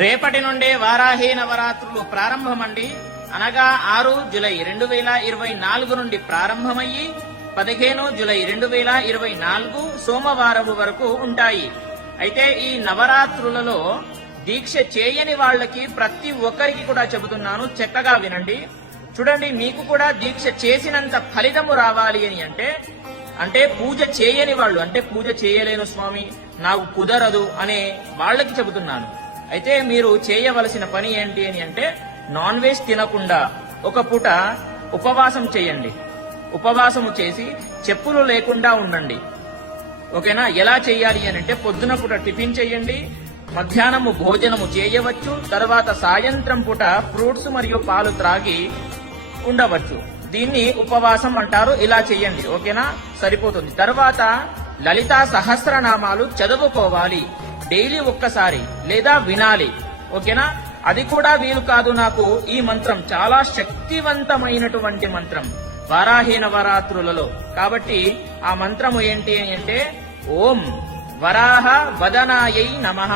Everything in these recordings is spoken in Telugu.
రేపటి నుండే వారాహి నవరాత్రులు ప్రారంభమండి. అనగా 6 జూలై 2024 నుండి ప్రారంభమయ్యి 15 జూలై 2024 సోమవారం వరకు ఉంటాయి. అయితే ఈ నవరాత్రులలో దీక్ష చేయని వాళ్ళకి ప్రతి ఒక్కరికి కూడా చెబుతున్నాను, చక్కగా వినండి. చూడండి, మీకు కూడా దీక్ష చేసినంత ఫలితము రావాలి అని అంటే పూజ చేయని వాళ్ళు, అంటే పూజ చేయలేను స్వామి, నాకు కుదరదు అనే వాళ్ళకి చెబుతున్నాను. అయితే మీరు చేయవలసిన పని ఏంటి అని అంటే నాన్ వెజ్ తినకుండా ఒక పూట ఉపవాసం చేయండి. ఉపవాసము చేసి చెప్పులు లేకుండా ఉండండి. ఓకేనా? ఎలా చేయాలి అని అంటే పొద్దున పూట టిఫిన్ చేయండి, మధ్యాహ్నము భోజనము చేయవచ్చు, తర్వాత సాయంత్రం పూట ఫ్రూట్స్ మరియు పాలు త్రాగి ఉండవచ్చు. దీన్ని ఉపవాసం అంటారు. ఇలా చేయండి. ఓకేనా? సరిపోతుంది. తర్వాత లలితా సహస్రనామాలు చదువుకోవాలి. డైలీ ఒక్కసారి లేదా వినాలి. ఓకేనా? అది కూడా వీలు కాదు నాకు, ఈ మంత్రం చాలా శక్తివంతమైనటువంటి మంత్రం వారాహి నవరాత్రులలో. కాబట్టి ఆ మంత్రము ఏంటి అంటే ఓం వరాహ వదనాయై నమః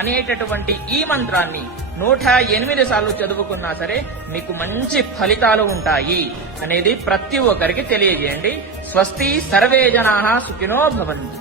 అనేటటువంటి ఈ మంత్రాన్ని 108 సార్లు చదువుకున్నా సరే మీకు మంచి ఫలితాలు ఉంటాయి అనేది ప్రతి ఒక్కరికి తెలియజేయండి. స్వస్తి, సర్వే జనాః సుఖినో భవంతు.